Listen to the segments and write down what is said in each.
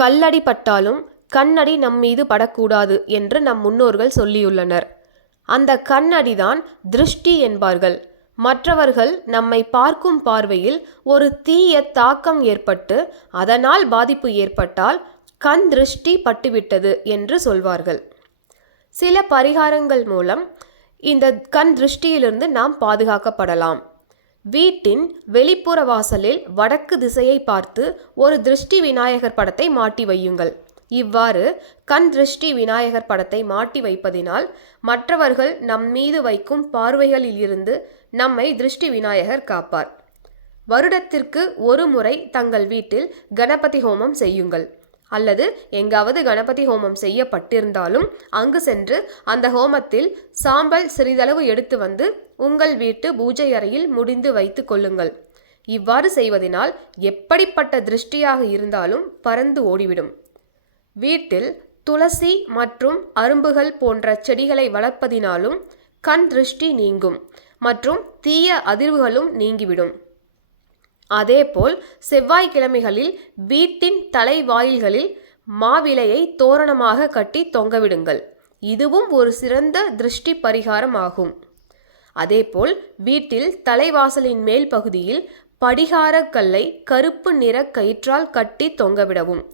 கல்லடி பட்டாலும் கண்ணடி நம்மீது படக்கூடாது என்று நம் முன்னோர்கள் சொல்லியுள்ளனர். அந்த கண்ணடிதான் திருஷ்டி என்பார்கள். மற்றவர்கள் நம்மை பார்க்கும் பார்வையில் ஒரு தீய தாக்கம் ஏற்பட்டு அதனால் பாதிப்பு ஏற்பட்டால் கண் திருஷ்டி பட்டுவிட்டது என்று சொல்வார்கள். சில பரிகாரங்கள் மூலம் இந்த கண் திருஷ்டியிலிருந்து நாம் பாதுகாக்கப்படலாம். வீட்டின் வெளிப்புற வாசலில் வடக்கு திசையை பார்த்து ஒரு திருஷ்டி விநாயகர் படத்தை மாட்டி வையுங்கள். இவ்வாறு கண் திருஷ்டி விநாயகர் படத்தை மாட்டி வைப்பதினால் மற்றவர்கள் நம்மீது வைக்கும் பார்வைகளில் இருந்து நம்மை திருஷ்டி விநாயகர் காப்பார். வருடத்திற்கு ஒரு முறை தங்கள் வீட்டில் கணபதி ஹோமம் செய்யுங்கள். அல்லது எங்காவது கணபதி ஹோமம் செய்யப்பட்டிருந்தாலும் அங்கு சென்று அந்த ஹோமத்தில் சாம்பல் சிறிதளவு எடுத்து வந்து உங்கள் வீட்டு பூஜை அறையில் முடிந்து வைத்து கொள்ளுங்கள். இவ்வாறு செய்வதனால் எப்படிப்பட்ட திருஷ்டியாக இருந்தாலும் பறந்து ஓடிவிடும். வீட்டில் துளசி மற்றும் அரும்புகள் போன்ற செடிகளை வளர்ப்பதினாலும் கண் திருஷ்டி நீங்கும் மற்றும் தீய அதிர்வுகளும் நீங்கிவிடும். அதேபோல் செவ்வாய்க்கிழமைகளில் வீட்டின் தலைவாயில்களில் மாவிலையை தோரணமாக கட்டி தொங்கவிடுங்கள். இதுவும் ஒரு சிறந்த திருஷ்டி பரிகாரம் ஆகும். அதேபோல் வீட்டில் தலைவாசலின் மேல் பகுதியில் படிகார கல்லை கருப்பு நிற கயிற்றால் கட்டி தொங்கவிடவும்.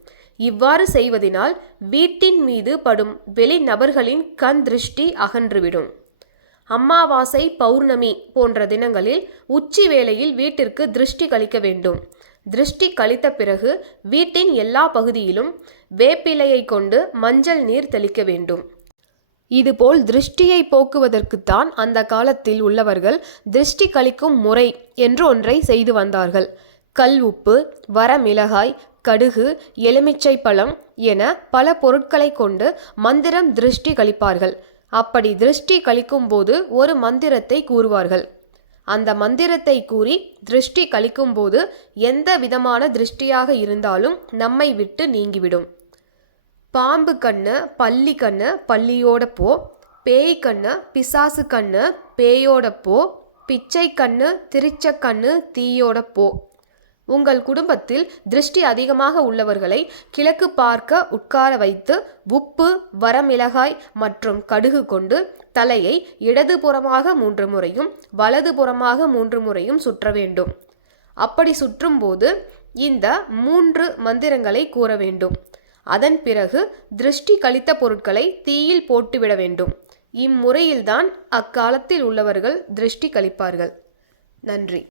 இவ்வாறு செய்வதனால் வீட்டின் மீது படும் வெளிநபர்களின் கண் திருஷ்டி அகன்றுவிடும். அமாவாசை, பௌர்ணமி போன்ற தினங்களில் உச்சி வேளையில் வீட்டிற்கு திருஷ்டி கழிக்க வேண்டும். திருஷ்டி கழித்த பிறகு வீட்டின் எல்லா பகுதியிலும் வேப்பிலையை கொண்டு மஞ்சள் நீர் தெளிக்க வேண்டும். இதுபோல் திருஷ்டியை போக்குவதற்குத்தான் அந்த காலத்தில் உள்ளவர்கள் திருஷ்டி கழிக்கும் முறை என்று ஒன்றை செய்து வந்தார்கள். கல் உப்பு, வரமிளகாய், கடுகு, எலுமிச்சை பழம் என பல பொருட்களை கொண்டு மந்திரம் திருஷ்டி கழிப்பார்கள். அப்படி திருஷ்டி கழிக்கும் போது ஒரு மந்திரத்தை கூறுவார்கள். அந்த மந்திரத்தை கூறி திருஷ்டி கழிக்கும் போது எந்த விதமான திருஷ்டியாக இருந்தாலும் நம்மை விட்டு நீங்கிவிடும். பாம்பு கண்ணு பல்லி கண்ணு பல்லியோட போ, பேய் கண்ணு பிசாசு கண்ணு பேயோட போ, பிச்சை கண்ணு திரிச்ச கண்ணு தீயோட போ. உங்கள் குடும்பத்தில் திருஷ்டி அதிகமாக உள்ளவர்களை கிழக்கு பார்க்க உட்கார வைத்து உப்பு, வரமிளகாய் மற்றும் கடுகு கொண்டு தலையை இடதுபுறமாக 3 முறையும் வலதுபுறமாக 3 முறையும் சுற்ற வேண்டும். அப்படி சுற்றும் போது இந்த 3 மந்திரங்களை கூற வேண்டும். அதன் பிறகு திருஷ்டி கழித்த பொருட்களை தீயில் போட்டுவிட வேண்டும். இம்முறையில்தான் அக்காலத்தில் உள்ளவர்கள் திருஷ்டி கழிப்பார்கள். நன்றி.